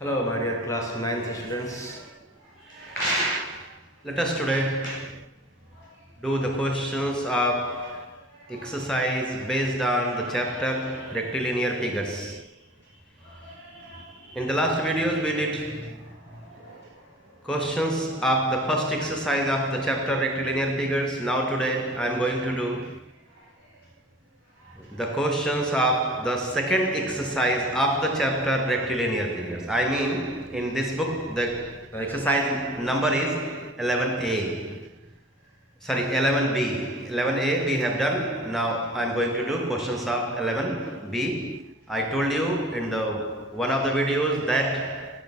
Hello, my dear class 9th students. Let us today do the questions of exercise based on the chapter rectilinear figures. In the last videos, we did questions of the first exercise of the chapter rectilinear figures. Now, today, I am going to do the questions of the second exercise of the chapter rectilinear figures. I mean, in this book, the exercise number is 11A. Sorry, 11B. 11A we have done. Now I am going to do questions of 11B. I told you in the one of the videos that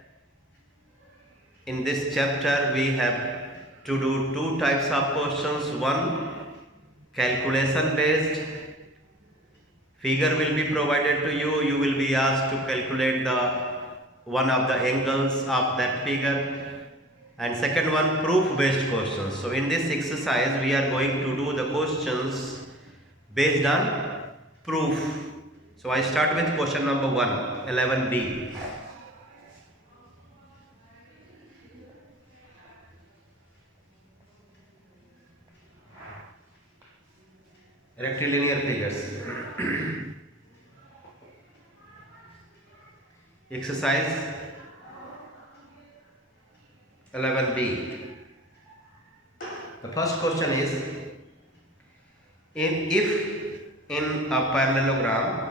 in this chapter we have to do two types of questions. One, calculation based. Figure will be provided to you. You will be asked to calculate the one of the angles of that figure. And second one, proof based questions. So in this exercise we are going to do the questions based on proof. So I start with question number 1, 11B. Rectilinear figures. Exercise 11B. The first question is, if in a parallelogram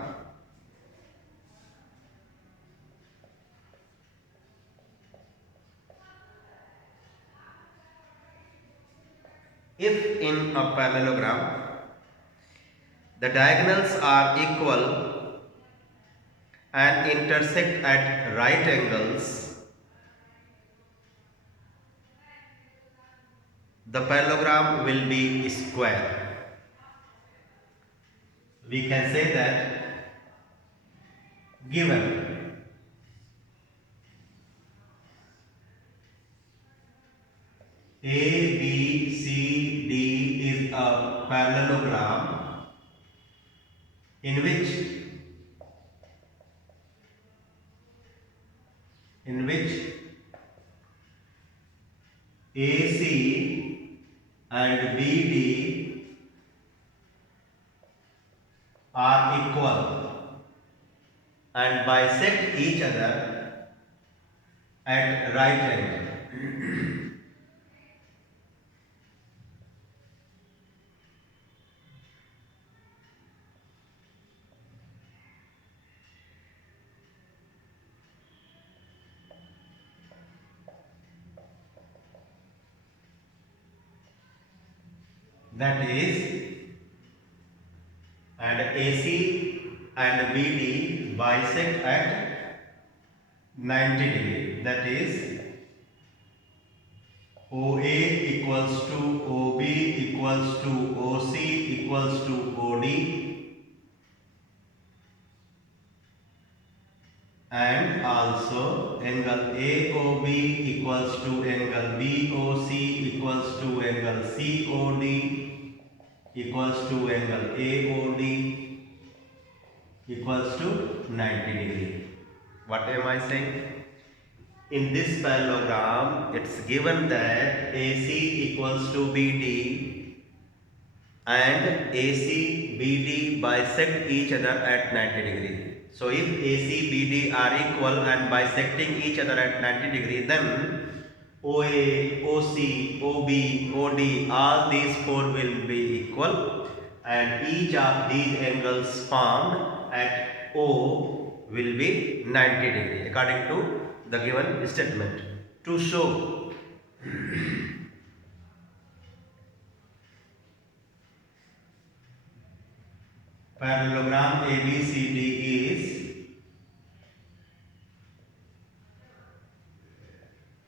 the diagonals are equal and intersect at right angles, the parallelogram will be square. We can say that given A, B, C, D is a parallelogram in which AC and BD are equal and bisect each other at right angle. That is, and AC and BD bisect at 90 degree. That is, OA equals to OB equals to OC equals to OD, and also angle AOB equals to angle BOC equals to angle COD equals to angle AOD equals to 90 degree. What am I saying? In this parallelogram, it's given that AC equals to BD and AC, BD bisect each other at 90 degree. So if AC, BD are equal and bisecting each other at 90 degree, then OA, OC, OB, OD, all these four will be equal, and each of these angles formed at O will be 90 degree according to the given statement. To show parallelogram ABCD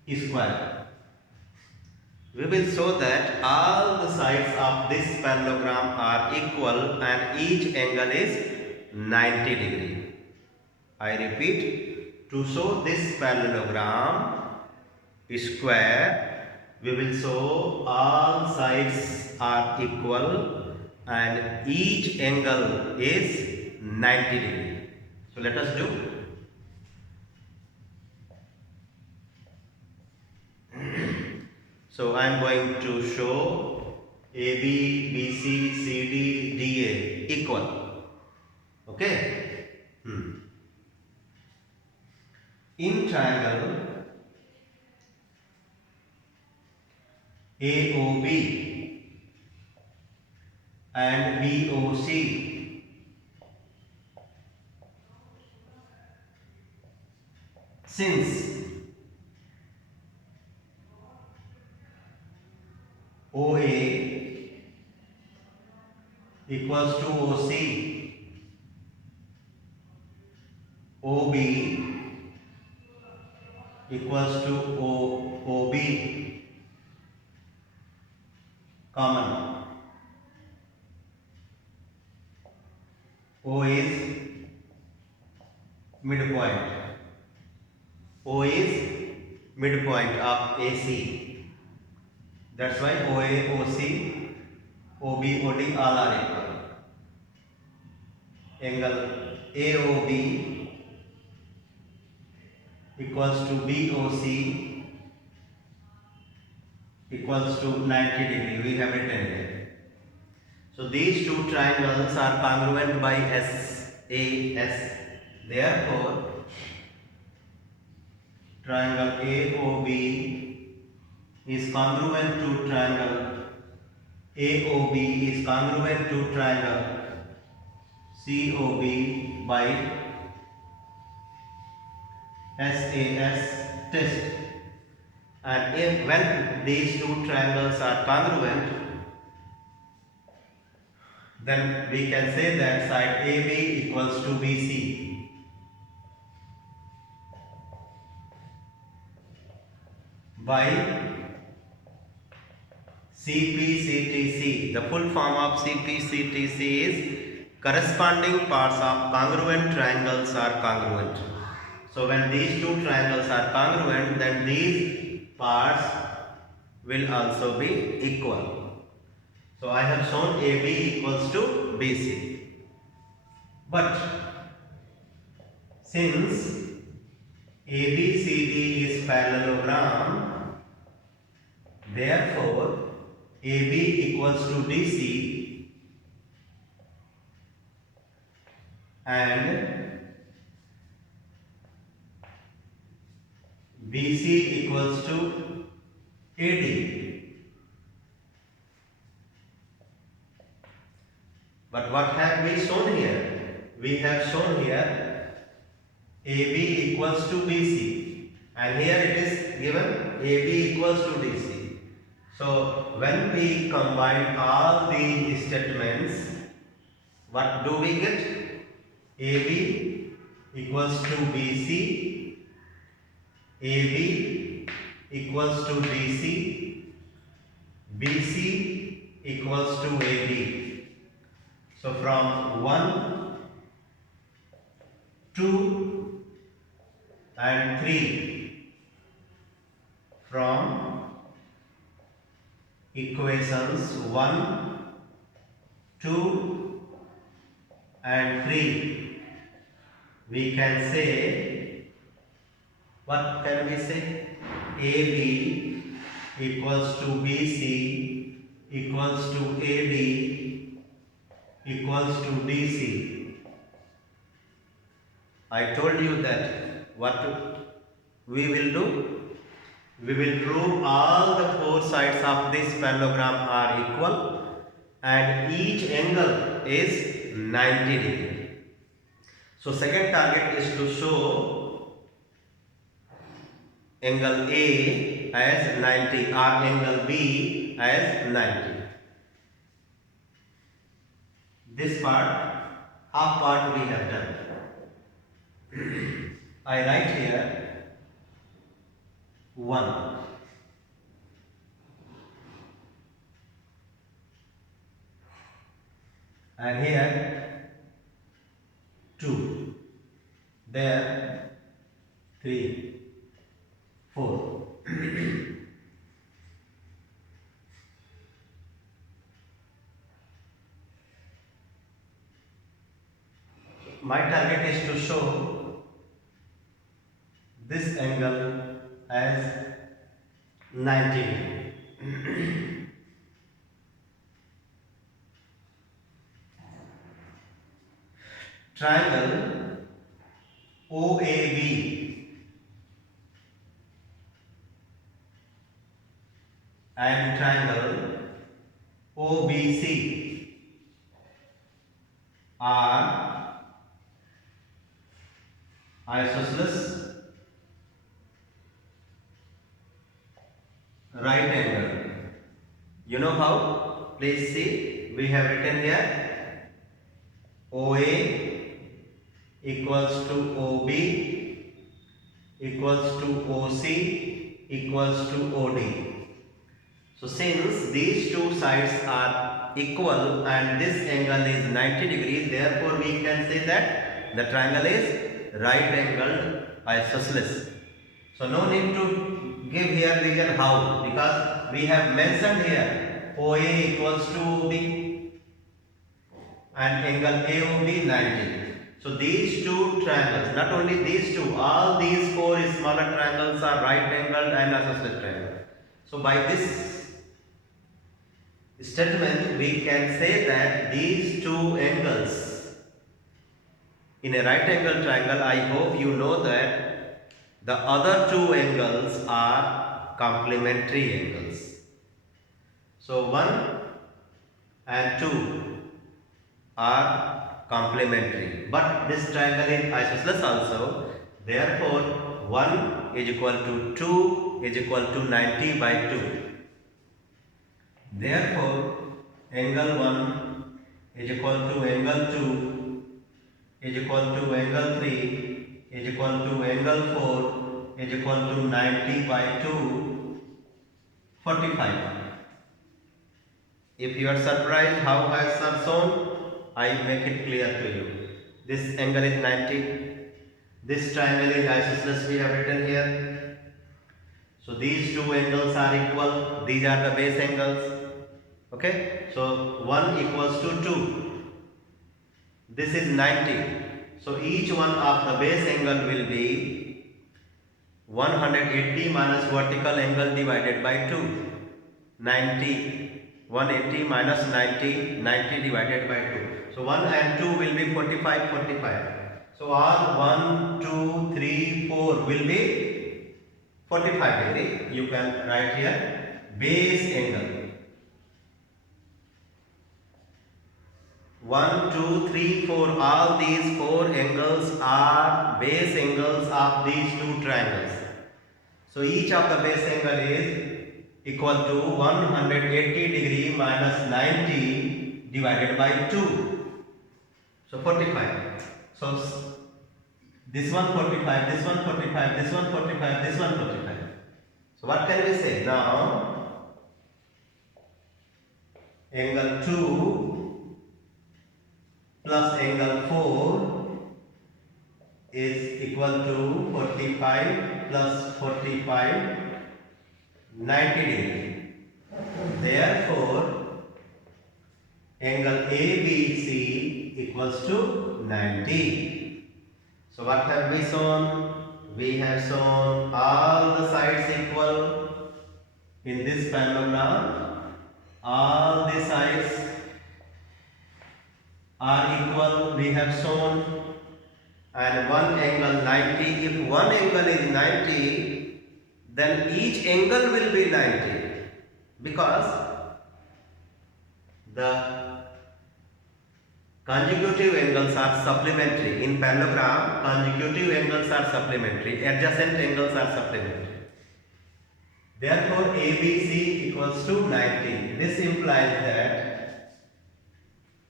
is square, we will show that all the sides of this parallelogram are equal and each angle is 90 degree. I repeat, to show this parallelogram is square, we will show all sides are equal and each angle is 90 degree. So let us do. So I am going to show AB, BC, CD, DA equal. Okay? In triangle AOB and BOC, since OA equals to OC, OB equals to OB, common. O is midpoint. O is midpoint of AC. That's why OA, OC, OB, OD all are equal. Angle AOB equals to BOC equals to 90 degree. We have written here. So these two triangles are congruent by SAS. Therefore, triangle AOB is congruent to triangle AOB is congruent to triangle COB by SAS test. And if when these two triangles are congruent, then we can say that side AB equals to BC. By CPCTC. The full form of CPCTC is corresponding parts of congruent triangles are congruent. So when these two triangles are congruent, then these parts will also be equal. So I have shown AB equals to BC. But since ABCD is parallelogram, therefore AB equals to DC and BC equals to AD. But what have we shown here? We have shown here AB equals to BC, and here it is given AB equals to DC. So when we combine all the statements, what do we get? AB equals to BC, AB equals to DC, BC equals to AB. So from 1, 2 and 3, from equations 1, 2 and 3, we can say, what can we say? AB equals to BC equals to AD equals to DC. I told you that what we will do? We will prove all the four sides of this parallelogram are equal and each angle is 90 degree. So second target is to show angle A as 90 or angle B as 90. This part, half part we have done. I write here 1. And here 2. There 3, 4. My target is to show this angle as 90 degree. triangle OAB and triangle OBC are isosceles right angle. You know how? Please see, we have written here OA equals to OB equals to OC equals to OD. So since these two sides are equal and this angle is 90 degrees, therefore we can say that the triangle is right angled isosceles. So no need to give here reason how, because we have mentioned here OA equals to OB and angle AOB 90. So these two triangles, not only these two, all these four smaller triangles are right angled and isosceles triangle. So by this statement we can say that these two angles in a right angle triangle, I hope you know that the other two angles are complementary angles. So 1 and 2 are complementary, but this triangle is isosceles also, therefore 1 is equal to 2 is equal to 90 by 2. Therefore, angle 1 is equal to angle 2 is equal to angle 3 is equal to angle 4 is equal to 90 by 2, 45. If you are surprised how I have shown, I make it clear to you. This angle is 90. This triangle is isosceles, we have written here. So these two angles are equal. These are the base angles. Okay, so 1 equals to 2. This is 90. So each one of the base angle will be 180 minus vertical angle divided by 2. 90. 180 minus 90. 90 divided by 2. So 1 and 2 will be 45, 45. So all 1, 2, 3, 4 will be 45 degree. You can write here base angle. 1, 2, 3, 4, all these four angles are base angles of these two triangles. So each of the base angle is equal to 180 degree minus 90 divided by 2. So 45. So this one 45, this one 45, this one 45, this one 45. So what can we say? Now angle 2 plus angle 4 is equal to 45 plus 45, 90 degree. Therefore, angle ABC equals to 90. So what have we shown? We have shown all the sides equal in this parallelogram. All the sides are equal, we have shown, and one angle 90. If one angle is 90, then each angle will be 90, because the consecutive angles are supplementary. In parallelogram, consecutive angles are supplementary, adjacent angles are supplementary. Therefore, ABC equals to 90. This implies that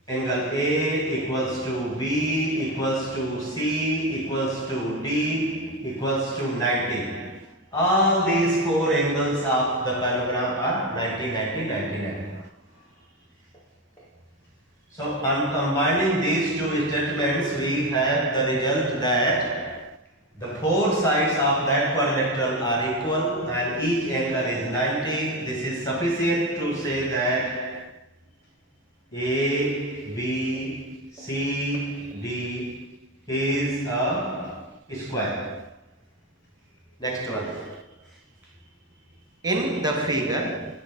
angle A equals to B equals to C equals to D equals to 90. All these four angles of the parallelogram are 90, 90, 90, 90. So on combining these two statements, we have the result that the four sides of that quadrilateral are equal and each angle is 90. This is sufficient to say that A, B, C, D is a square. Next one. In the figure,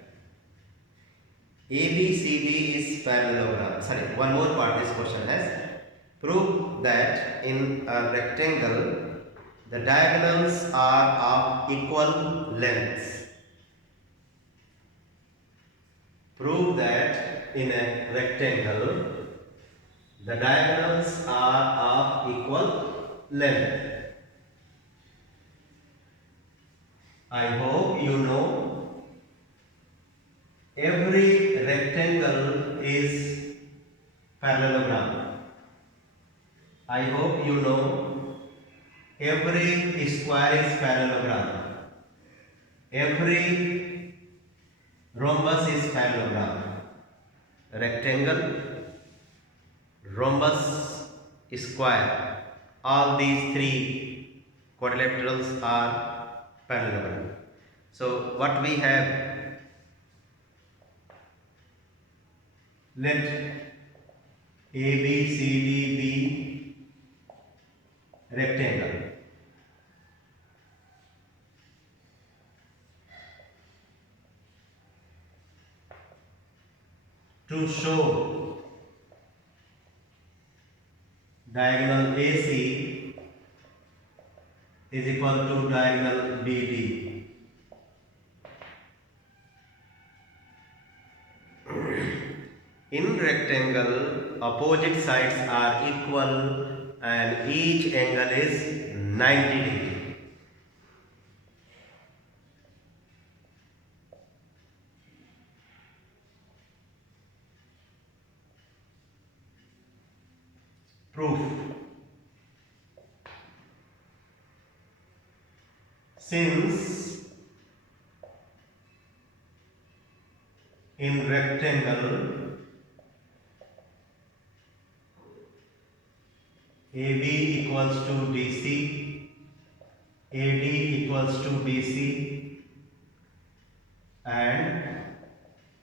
ABCD is parallelogram. Sorry, one more part this question has. Prove that in a rectangle the diagonals are of equal lengths. Prove that in a rectangle the diagonals are of equal length. I hope you know every rectangle is parallelogram. I hope you know every square is parallelogram. Every rhombus is parallelogram. Rectangle, rhombus, square. All these three quadrilaterals are parallelogram. So what we have, let A, B, C, D be rectangle. To show diagonal AC is equal to diagonal BD. In rectangle, opposite sides are equal and each angle is 90 degree. Proof. Since in rectangle AB equals to DC, AD equals to BC, and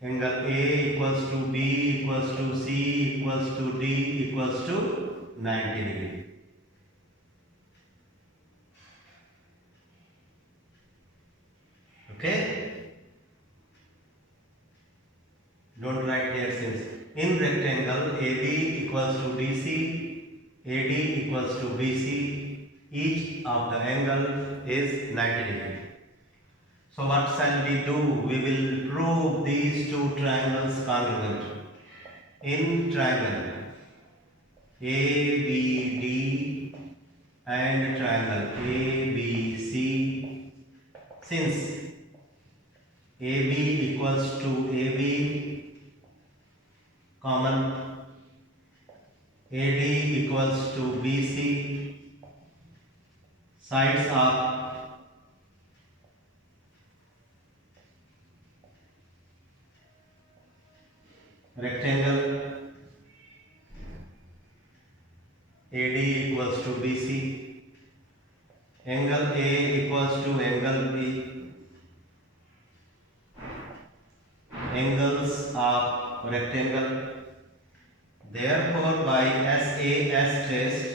angle A equals to B equals to C equals to D equals to 90 degree. Okay? Don't write here since. In rectangle AB equals to DC, AD equals to BC, each of the angle is 90 degree. So what shall we do? We will prove these two triangles congruent. In triangle ABD and triangle ABC, since AB equals to AB common, AD equals to BC, sides of rectangle AD equals to BC, angle A equals to angle B, angles of rectangle. Therefore, by SAS test,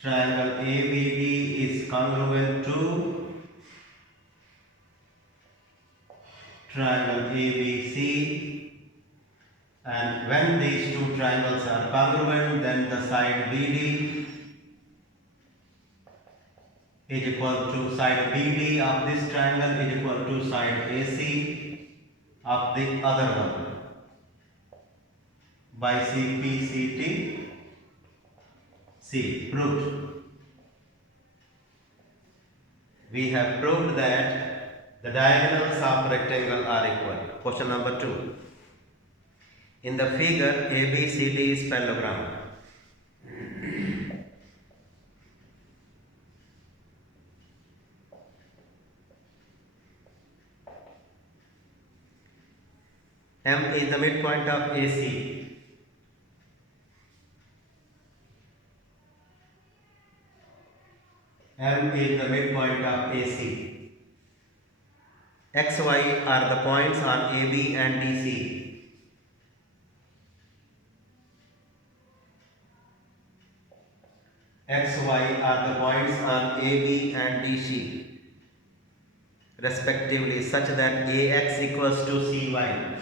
triangle ABD is congruent to triangle ABC, and when these two triangles are congruent, then the side BD is equal to side BD of this triangle is equal to side AC of the other one by CPCT. C. Proved. We have proved that the diagonals of rectangle are equal. Question number 2. In the figure, ABCD is parallelogram. M is the midpoint of AC. M is the midpoint of AC. XY are the points on AB and DC. XY are the points on AB and DC respectively, such that AX equals to CY.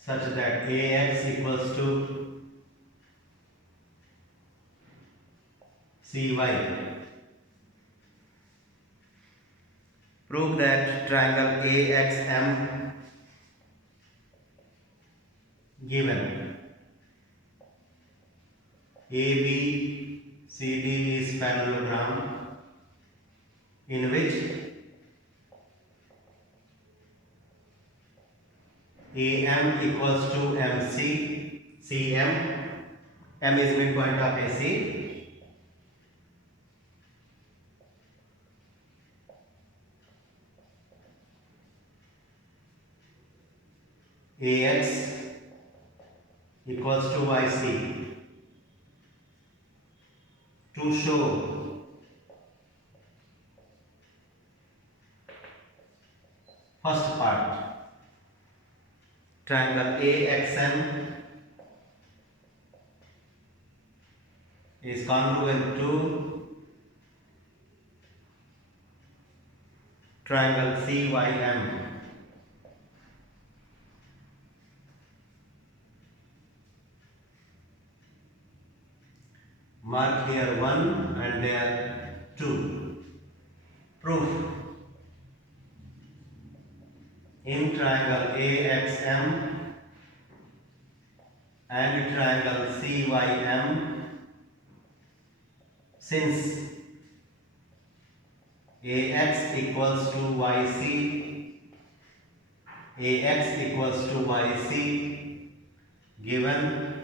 such that AX equals to CY. Prove that triangle AXM given ABCD is parallelogram in which AM equals to MC, CM, M is midpoint of AC, AX equals to YC. To show first part, triangle AXM is congruent to triangle CYM. Mark here 1 and there 2. Proof. In triangle AXM and triangle CYM, since AX equals to YC, AX equals to YC, given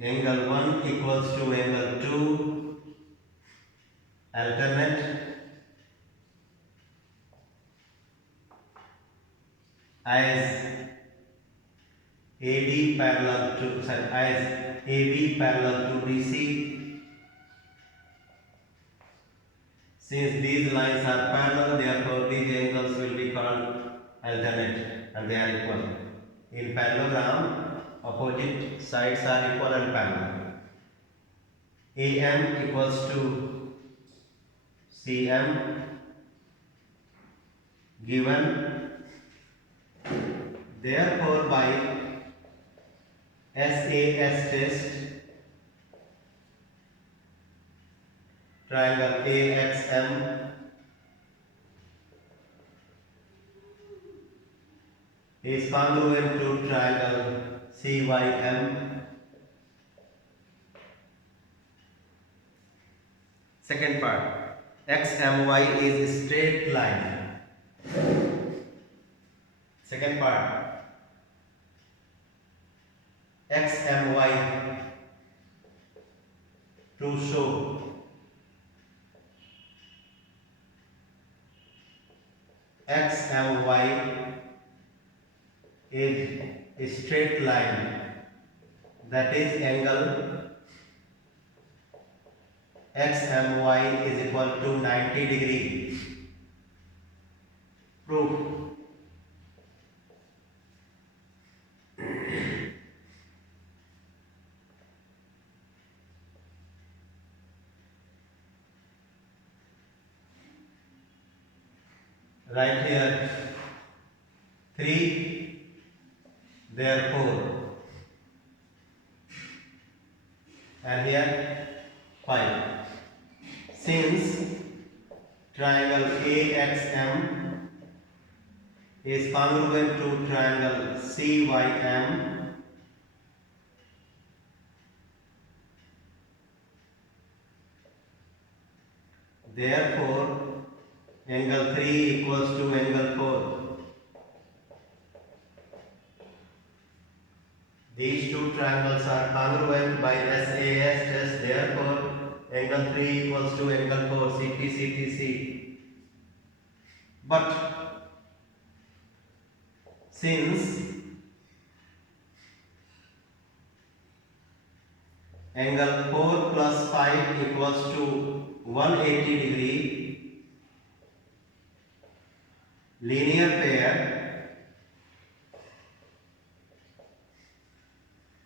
angle 1 equals to angle 2, alternate, as AB parallel to as AB parallel to BC. Since these lines are parallel, therefore these angles will be called alternate and they are equal. In parallelogram, opposite sides are equal and parallel. AM equals to CM given, therefore by SAS test, triangle AXM is congruent to triangle CYM. Second part, XMY is straight line. Second part, XMY to show XMY is a straight line, that is angle XMY is equal to 90 degree. Proof. Right here 3, therefore, and here 5. Since triangle AXM is congruent to triangle CYM, therefore angle 3 equals to angle 4. These two triangles are congruent by SAS test, therefore angle 3 equals to angle 4, CT. But since angle 4 plus 5 equals to 180 degree, linear pair,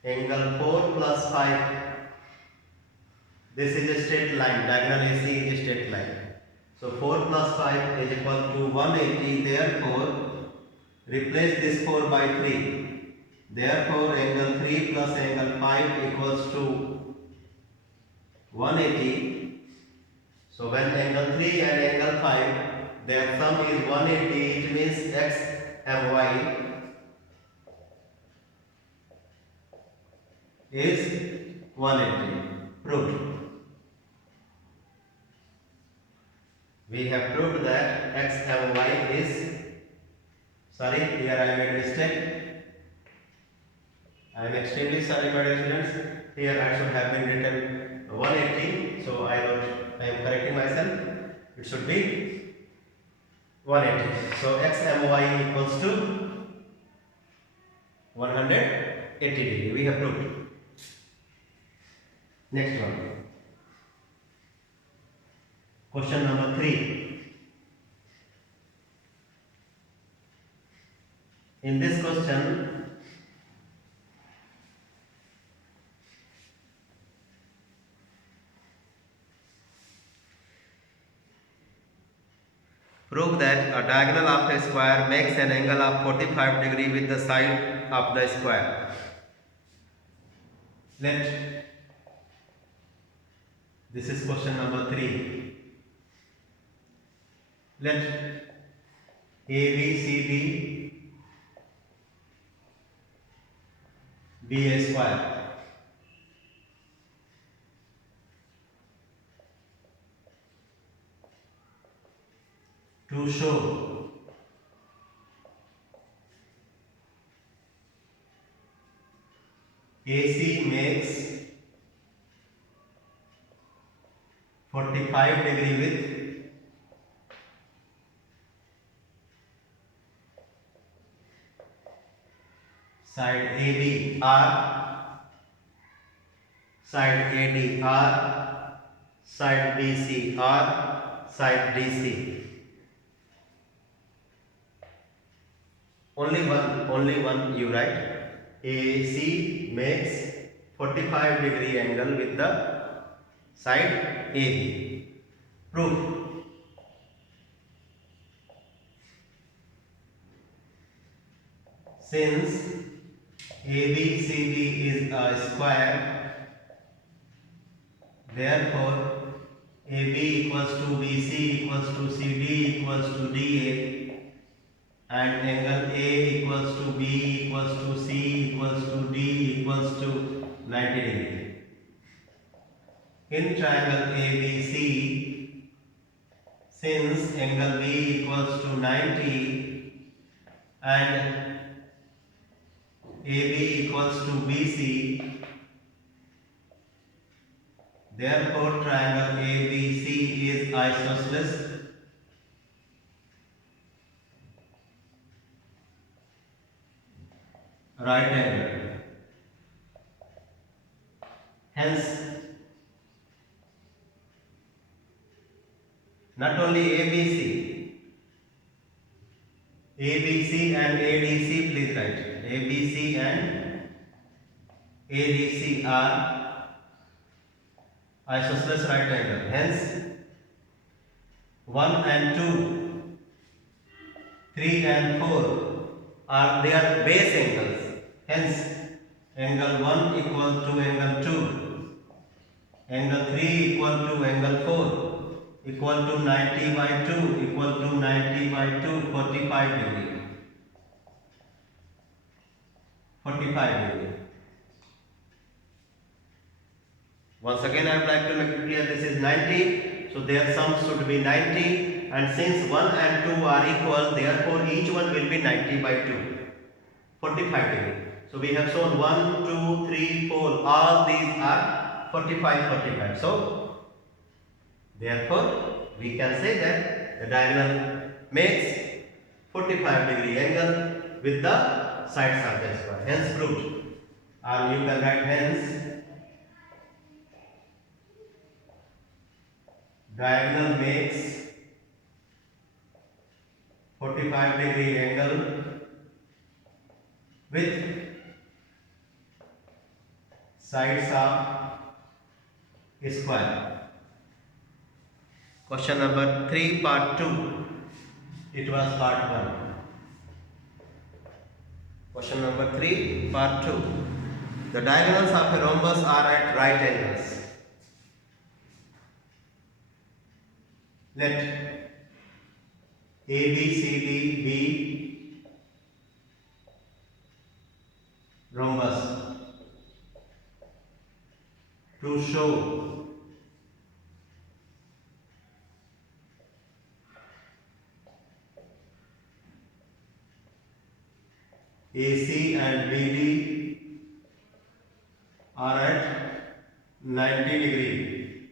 angle 4 plus 5, this is a straight line, diagonal AC is a straight line. So 4 plus 5 is equal to 180, therefore replace this 4 by 3. Therefore, angle 3 plus angle 5 equals to 180. So when angle 3 and angle 5, their sum is 180, it means x and y is 180. Proved. We have proved that x and y is, sorry, here I made mistake. I am extremely sorry, my dear students. Here I should have been written 180. So I am correcting myself. It should be 180. So x and y equals to 180 degree. We have proved. Next one. Question number 3. In this question, prove that a diagonal of a square makes an angle of 45 degree with the side of the square. This is question number 3. Let ABCD be a square. To show AC makes 45 degree with side AB R, side AD R, side BC R, side DC. Only one you write. AC makes 45 degree angle with the side AB. Proof. Since ABCD is a square, therefore AB equals to BC equals to CD equals to DA, and angle A equals to B equals to C equals to D equals to 90 degree. In triangle ABC, since angle B equals to 90 and AB equals to BC, therefore triangle ABC is isosceles right angle. Hence, not only ABC and ADC, please write. ABC and ADC are isosceles right angle. Hence, 1 and 2, 3 and 4 are their base angles. Hence, angle 1 equal to angle 2, angle 3 equal to angle 4, equal to 90 by 2, equal to 90 by 2, 45 degree. 45 degree. Once again, I would like to make it clear, this is 90, so their sum should be 90, and since 1 and 2 are equal, therefore each one will be 90 by 2, 45 degree. So we have shown 1, 2, 3, 4, all these are 45, 45. So therefore we can say that the diagonal makes 45 degree angle with the sides of the square. Hence proved. Or you can write hence diagonal makes 45 degree angle with sides of square. Question number 3 part 2. It was part 1. Question number 3, part 2. The diagonals of a rhombus are at right angles. Let ABCD be rhombus. To show AC and BD are at 90 degree.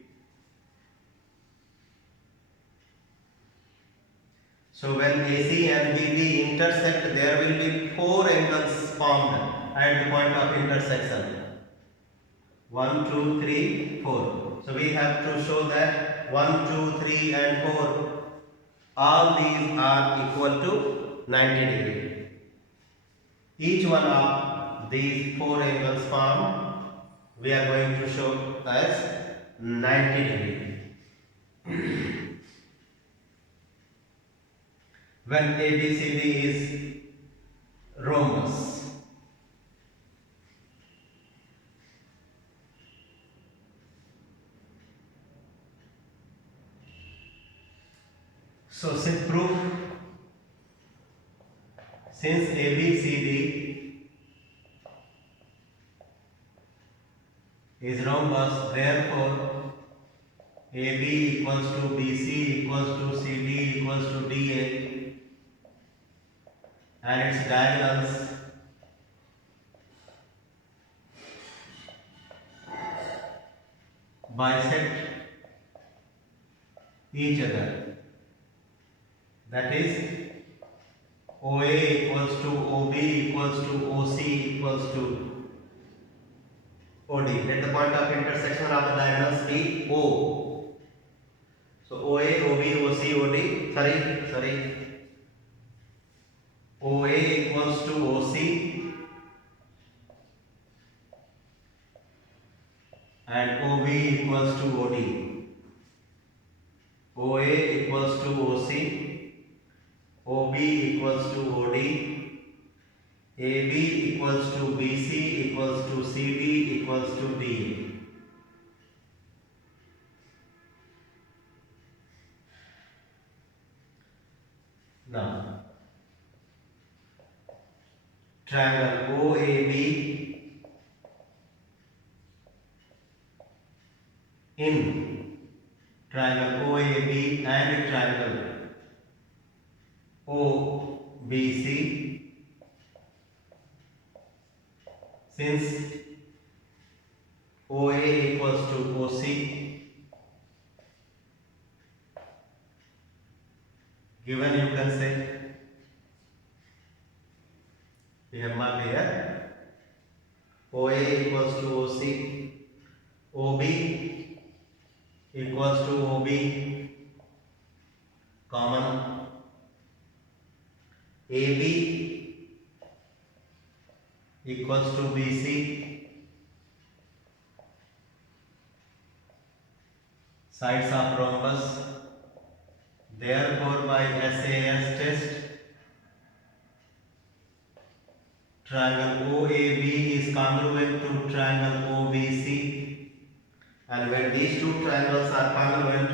So when AC and BD intersect, there will be 4 angles formed at the point of intersection. 1, 2, 3, 4. So we have to show that 1, 2, 3 and 4, all these are equal to 90 degree. Each one of these 4 angles formed, we are going to show as 90 degree. When ABCD is rhombus. So proof, since ABCD is rhombus, therefore AB equals to BC equals to CD equals to DA, and its diagonals bisect each other. That is, OA equals to OB equals to OC equals to OD. Let the point of intersection of the diagonals be O. So OA, OB, OC, OD. Sorry. OA equals to OC and OB equals to OD. OA equals to OC, OB equals to OD, AB equals to BC equals to CD equals to DA. Now, triangle OAB in triangle OAB and triangle OBC, since OA equals to OC, given you can say, we have marked here, OA equals to OC, OB equals to OB, common, AB equals to BC, sides of rhombus, therefore by SAS test, triangle OAB is congruent to triangle OBC, and when these two triangles are congruent,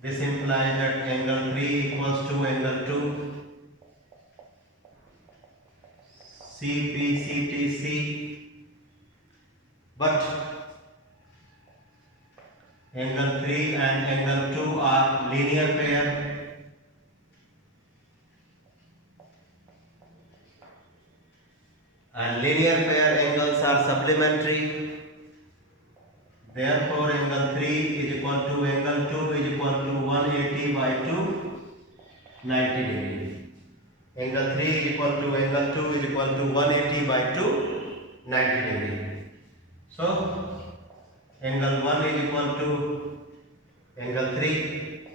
this implies that angle 3 equals to angle 2, CPCTC, but angle 3 and angle 2 are linear pair, and linear pair angles are supplementary. Therefore, angle 3 is equal to angle 2 is equal to 180 by 2, 90 degree. Angle 3 is equal to angle 2 is equal to 180 by 2, 90 degree. So, angle 1 is equal to angle 3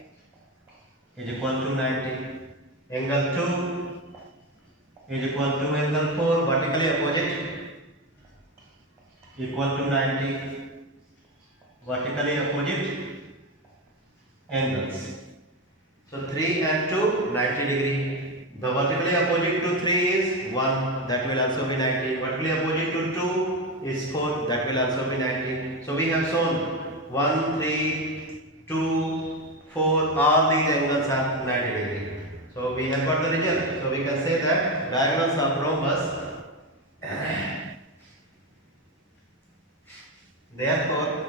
is equal to 90. Angle 2 is equal to angle 4, vertically opposite, equal to 90. Vertically opposite angles. So 3 and 2, 90 degree. The vertically opposite to 3 is 1, that will also be 90. Vertically opposite to 2 is 4, that will also be 90. So we have shown 1, 3, 2, 4, all these angles are 90 degree. So we have got the result. So we can say that diagonals of rhombus, therefore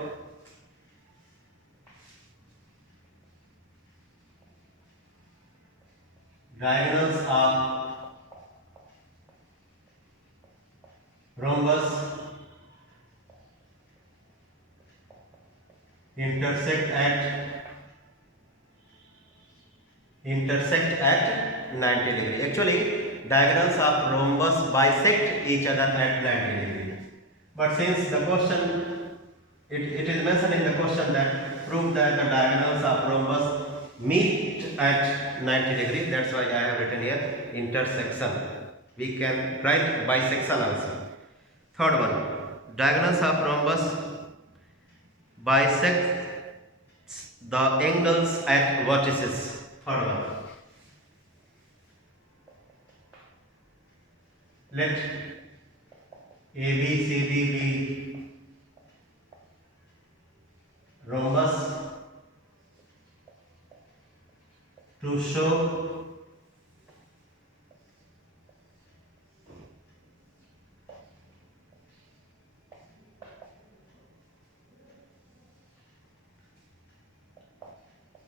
diagonals of rhombus intersect at 90 degree. Actually, diagonals of rhombus bisect each other at 90 degree. But since the question, it is mentioned in the question that prove that the diagonals of rhombus meet at 90 degree. That's why I have written here intersection. We can write bisection also. Third one, diagonals of rhombus bisect the angles at vertices. Third one. Let ABCD be rhombus to show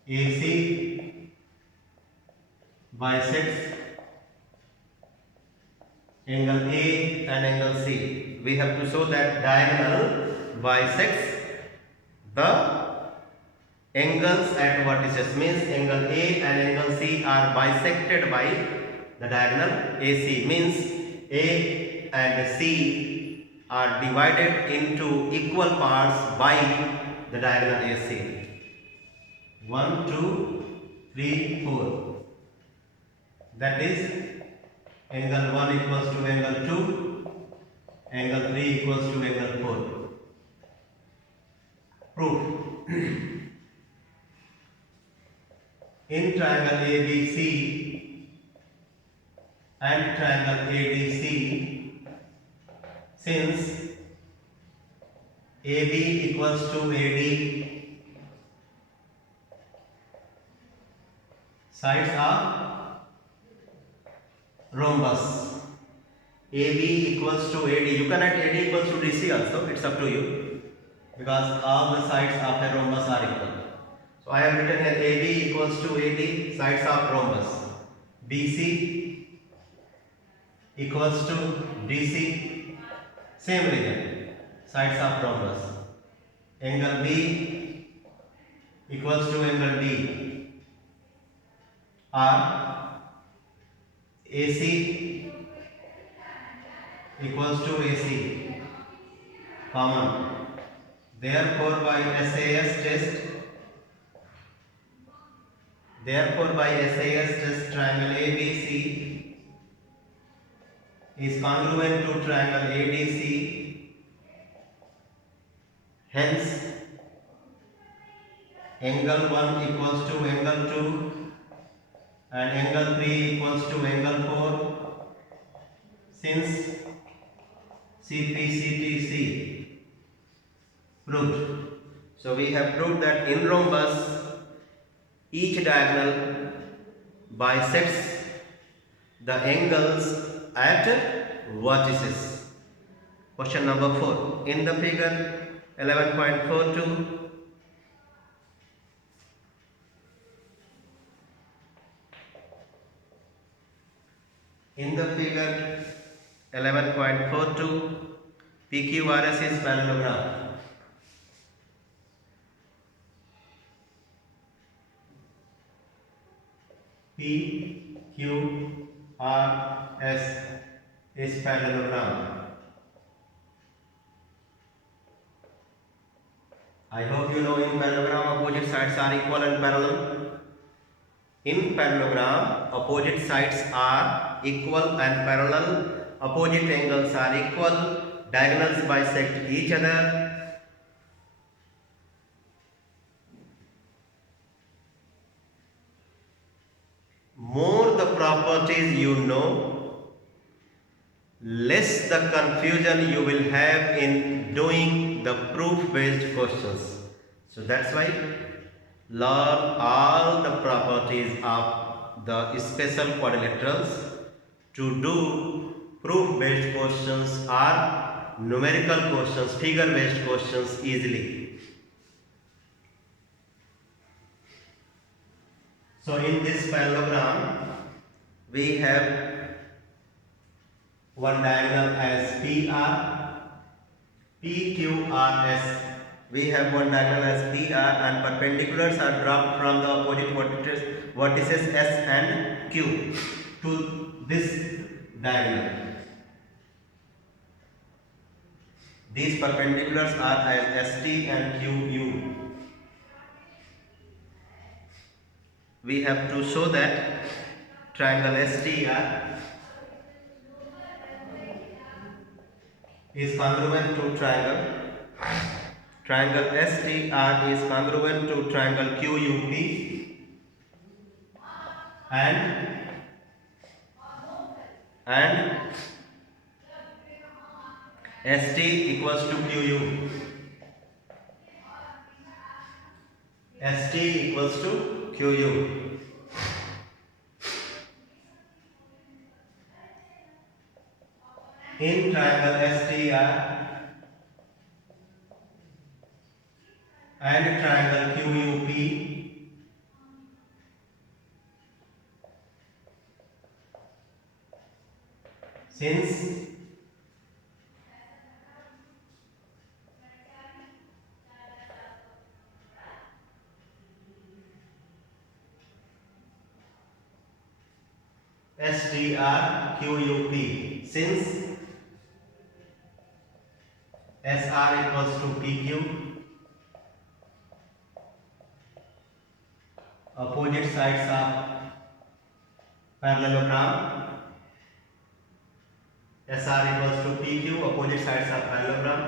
AC bisects angle A and angle C. We have to show that diagonal bisects the angles at vertices, means angle A and angle C are bisected by the diagonal AC, means A and C are divided into equal parts by the diagonal AC. 1, 2, 3, 4. That is angle 1 equals to angle 2, angle 3 equals to angle 4. Proof. In triangle ABC and triangle ADC, since AB equals to AD, sides are rhombus. AB equals to AD. You can write AD equals to DC also. It's up to you, because all the sides of a rhombus are equal. So I have written here AB equals to AD, sides of rhombus. BC equals to DC, same region, sides of rhombus. Angle B equals to angle D, or AC equals to AC, common. Therefore by SAS test, triangle ABC is congruent to triangle ADC. Hence, angle 1 equals to angle 2 and angle 3 equals to angle 4. Since CPCTC proved. So we have proved that in rhombus each diagonal bisects the angles at vertices. Question number 4. In the figure 11.42, in the figure 11.42, PQRS is parallelogram. PQRS is parallelogram. I hope you know in parallelogram opposite sides are equal and parallel. In parallelogram opposite sides are equal and parallel. Opposite angles are equal. Diagonals bisect each other. More the properties you know, less the confusion you will have in doing the proof-based questions. So that's why learn all the properties of the special quadrilaterals to do proof-based questions or numerical questions, figure-based questions easily. So in this parallelogram, we have one diagonal as PR, PQRS. We have one diagonal as PR and perpendiculars are dropped from the opposite vertices S and Q to this diagonal. These perpendiculars are as ST and QU. We have to show that triangle STR is congruent to triangle STR is congruent to triangle QUP and ST equals to QU. ST equals to QU. In triangle STR and triangle QUP, since STR QUP, since SR equals to PQ, opposite sides of parallelogram, SR equals to PQ, opposite sides of parallelogram.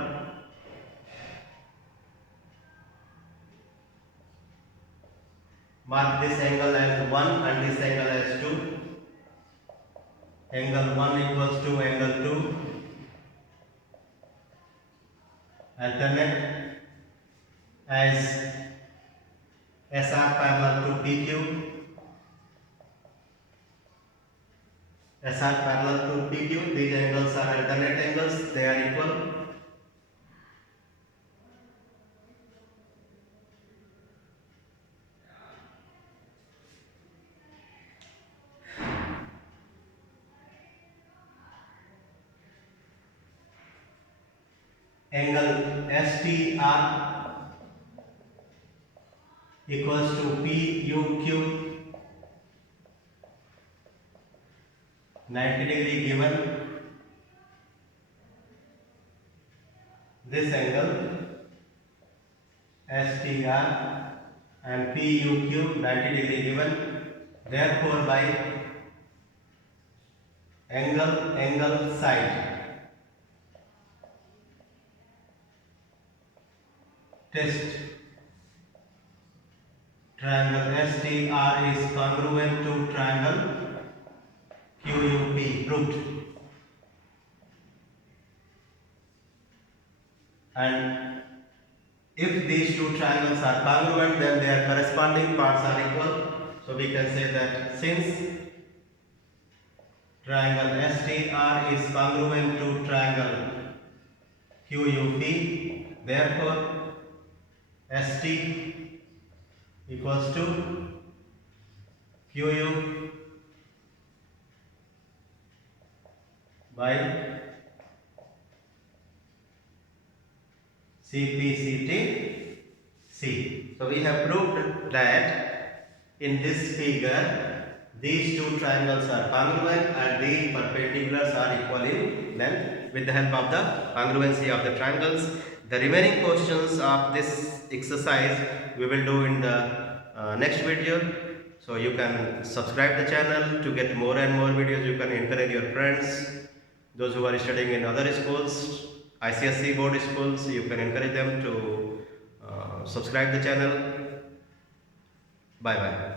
Mark this angle as 1 and this angle as 2. Angle 1 equals to angle 2. Alternate as SR parallel to PQ. SR parallel to PQ. These angles are alternate angles. They are equal. Angle STR equals to PUQ, 90 degree given. This angle STR and PUQ 90 degree given. Therefore, by angle side test, triangle STR is congruent to triangle QUP, proved. And if these two triangles are congruent, then their corresponding parts are equal. So we can say that since triangle STR is congruent to triangle QUP, therefore ST equals to QU by CPCT C. So we have proved that in this figure these two triangles are congruent and these perpendiculars are equal in length with the help of the congruency of the triangles. The remaining questions of this exercise we will do in the next video. So you can subscribe the channel to get more and more videos. You can encourage your friends, those who are studying in other schools, ICSE board schools. You can encourage them to subscribe the channel. Bye bye.